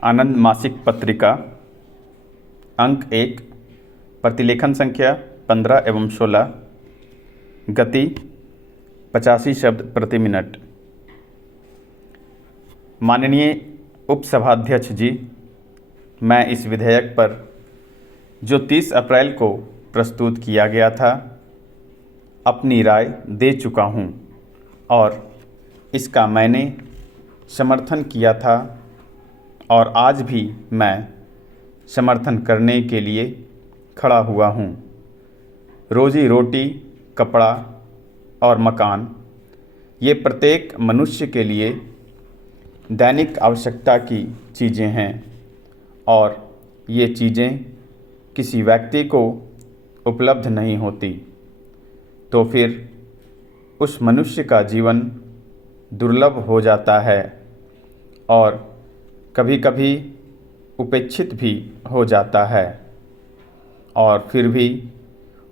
आनंद मासिक पत्रिका अंक 1 प्रतिलेखन संख्या 15 एवं 16 गति 85 शब्द प्रति मिनट। माननीय उपसभाध्यक्ष जी, मैं इस विधेयक पर जो 30 अप्रैल को प्रस्तुत किया गया था अपनी राय दे चुका हूं और इसका मैंने समर्थन किया था और आज भी मैं समर्थन करने के लिए खड़ा हुआ हूँ। रोजी रोटी, कपड़ा और मकान ये प्रत्येक मनुष्य के लिए दैनिक आवश्यकता की चीज़ें हैं और ये चीज़ें किसी व्यक्ति को उपलब्ध नहीं होती तो फिर उस मनुष्य का जीवन दुर्लभ हो जाता है और कभी कभी उपेक्षित भी हो जाता है और फिर भी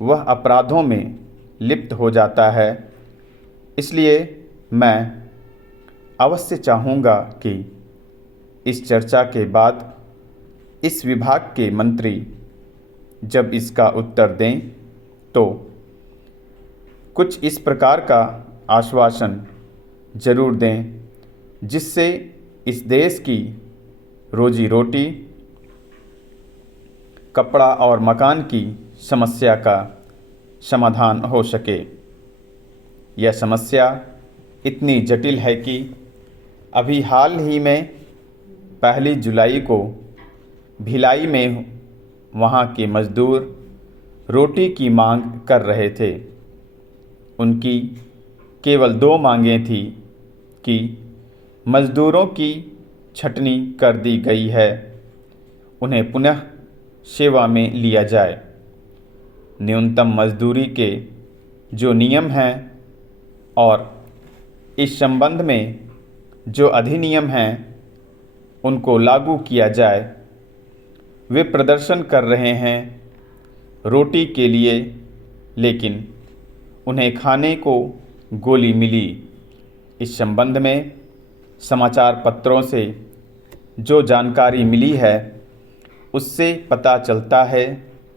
वह अपराधों में लिप्त हो जाता है। इसलिए मैं अवश्य चाहूँगा कि इस चर्चा के बाद इस विभाग के मंत्री जब इसका उत्तर दें तो कुछ इस प्रकार का आश्वासन जरूर दें जिससे इस देश की रोजी रोटी, कपड़ा और मकान की समस्या का समाधान हो सके। यह समस्या इतनी जटिल है कि अभी हाल ही में 1 जुलाई को भिलाई में वहाँ के मज़दूर रोटी की मांग कर रहे थे। उनकी केवल 2 मांगें थी कि मज़दूरों की छटनी कर दी गई है, उन्हें पुनः सेवा में लिया जाए। न्यूनतम मजदूरी के जो नियम हैं और इस संबंध में जो अधिनियम हैं उनको लागू किया जाए। वे प्रदर्शन कर रहे हैं रोटी के लिए, लेकिन उन्हें खाने को गोली मिली। इस संबंध में समाचार पत्रों से जो जानकारी मिली है उससे पता चलता है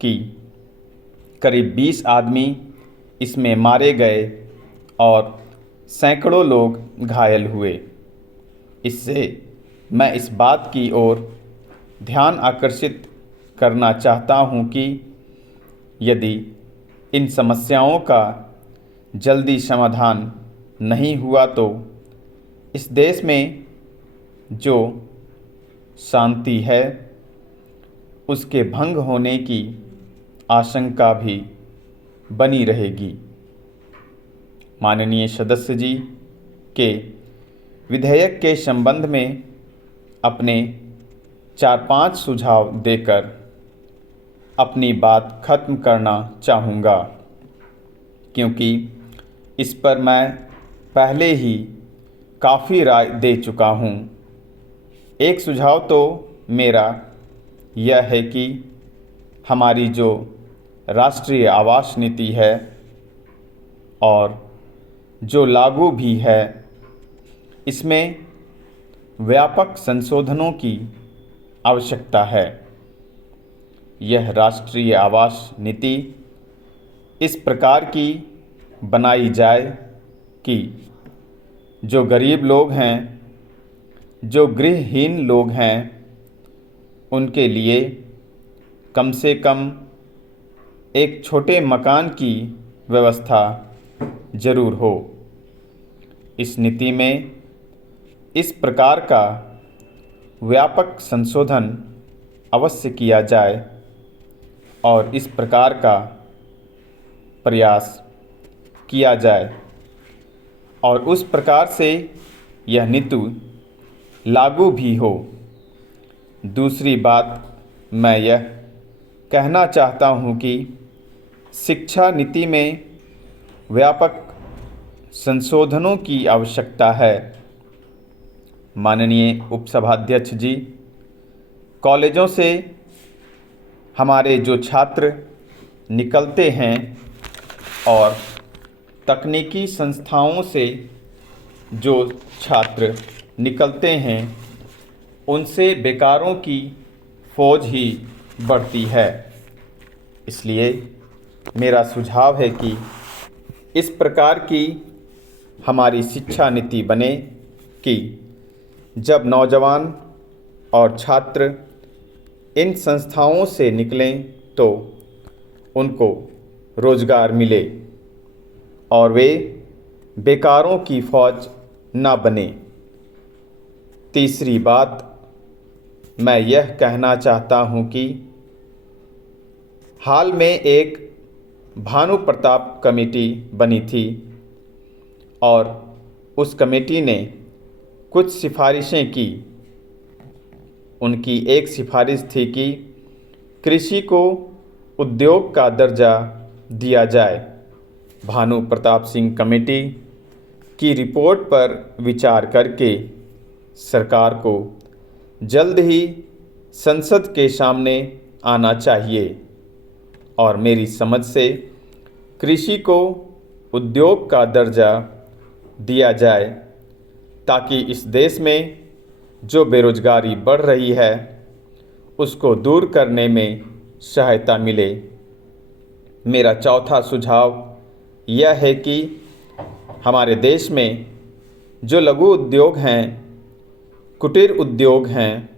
कि करीब 20 आदमी इसमें मारे गए और सैकड़ों लोग घायल हुए। इससे मैं इस बात की ओर ध्यान आकर्षित करना चाहता हूं कि यदि इन समस्याओं का जल्दी समाधान नहीं हुआ तो इस देश में जो शांति है उसके भंग होने की आशंका भी बनी रहेगी। माननीय सदस्य जी के विधेयक के संबंध में अपने 4-5 सुझाव देकर अपनी बात खत्म करना चाहूँगा, क्योंकि इस पर मैं पहले ही काफ़ी राय दे चुका हूँ। एक सुझाव तो मेरा यह है कि हमारी जो राष्ट्रीय आवास नीति है और जो लागू भी है, इसमें व्यापक संशोधनों की आवश्यकता है। यह राष्ट्रीय आवास नीति इस प्रकार की बनाई जाए कि जो गरीब लोग हैं, जो गृहहीन लोग हैं, उनके लिए कम से कम एक छोटे मकान की व्यवस्था ज़रूर हो। इस नीति में इस प्रकार का व्यापक संशोधन अवश्य किया जाए और इस प्रकार का प्रयास किया जाए और उस प्रकार से यह नीति लागू भी हो। दूसरी बात मैं यह कहना चाहता हूँ कि शिक्षा नीति में व्यापक संशोधनों की आवश्यकता है। माननीय उपसभाध्यक्ष जी, कॉलेजों से हमारे जो छात्र निकलते हैं और तकनीकी संस्थाओं से जो छात्र निकलते हैं उनसे बेकारों की फौज ही बढ़ती है। इसलिए मेरा सुझाव है कि इस प्रकार की हमारी शिक्षा नीति बने कि जब नौजवान और छात्र इन संस्थाओं से निकलें तो उनको रोज़गार मिले और वे बेकारों की फौज न बने। तीसरी बात, मैं यह कहना चाहता हूँ कि हाल में एक भानु प्रताप कमेटी बनी थी और उस कमेटी ने कुछ सिफारिशें की। उनकी एक सिफारिश थी कि कृषि को उद्योग का दर्जा दिया जाए। भानु प्रताप सिंह कमेटी की रिपोर्ट पर विचार करके सरकार को जल्द ही संसद के सामने आना चाहिए और मेरी समझ से कृषि को उद्योग का दर्जा दिया जाए ताकि इस देश में जो बेरोजगारी बढ़ रही है उसको दूर करने में सहायता मिले। मेरा चौथा सुझाव यह है कि हमारे देश में जो लघु उद्योग हैं, कुटीर उद्योग हैं,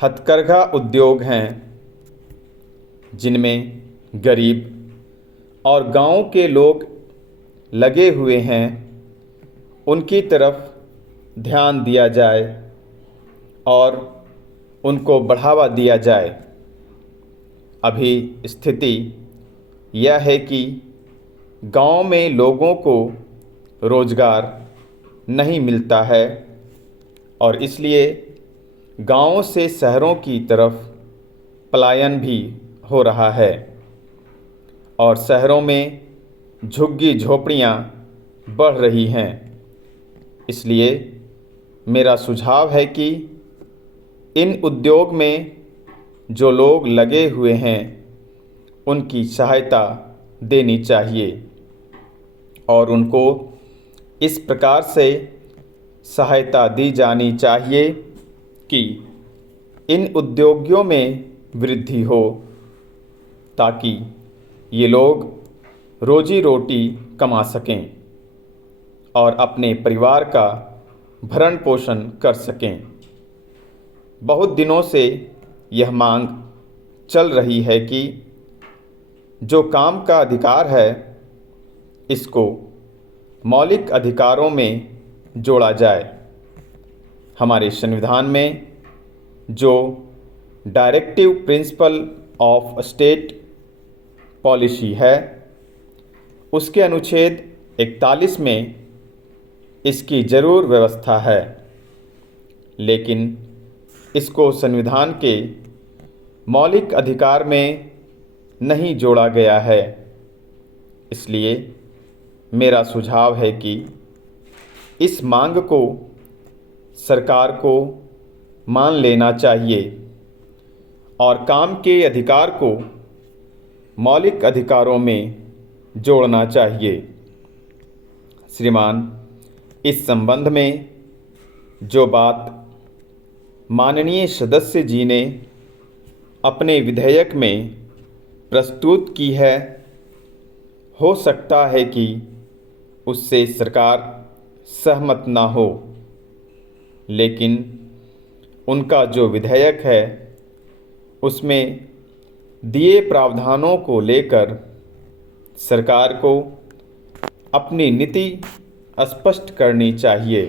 हथकरघा उद्योग हैं, जिनमें गरीब और गांव के लोग लगे हुए हैं, उनकी तरफ ध्यान दिया जाए और उनको बढ़ावा दिया जाए। अभी स्थिति यह है कि गांव में लोगों को रोज़गार नहीं मिलता है और इसलिए गांवों से शहरों की तरफ पलायन भी हो रहा है और शहरों में झुग्गी झोपड़ियां बढ़ रही हैं। इसलिए मेरा सुझाव है कि इन उद्योग में जो लोग लगे हुए हैं उनकी सहायता देनी चाहिए और उनको इस प्रकार से सहायता दी जानी चाहिए कि इन उद्योगों में वृद्धि हो ताकि ये लोग रोजी रोटी कमा सकें और अपने परिवार का भरण पोषण कर सकें। बहुत दिनों से यह मांग चल रही है कि जो काम का अधिकार है इसको मौलिक अधिकारों में जोड़ा जाए। हमारे संविधान में जो directive principle of state policy है उसके अनुच्छेद 41 में इसकी ज़रूर व्यवस्था है, लेकिन इसको संविधान के मौलिक अधिकार में नहीं जोड़ा गया है। इसलिए मेरा सुझाव है कि इस मांग को सरकार को मान लेना चाहिए और काम के अधिकार को मौलिक अधिकारों में जोड़ना चाहिए। श्रीमान, इस संबंध में जो बात माननीय सदस्य जी ने अपने विधेयक में प्रस्तुत की है, हो सकता है कि उससे सरकार सहमत ना हो, लेकिन उनका जो विधेयक है उसमें दिए प्रावधानों को लेकर सरकार को अपनी नीति स्पष्ट करनी चाहिए।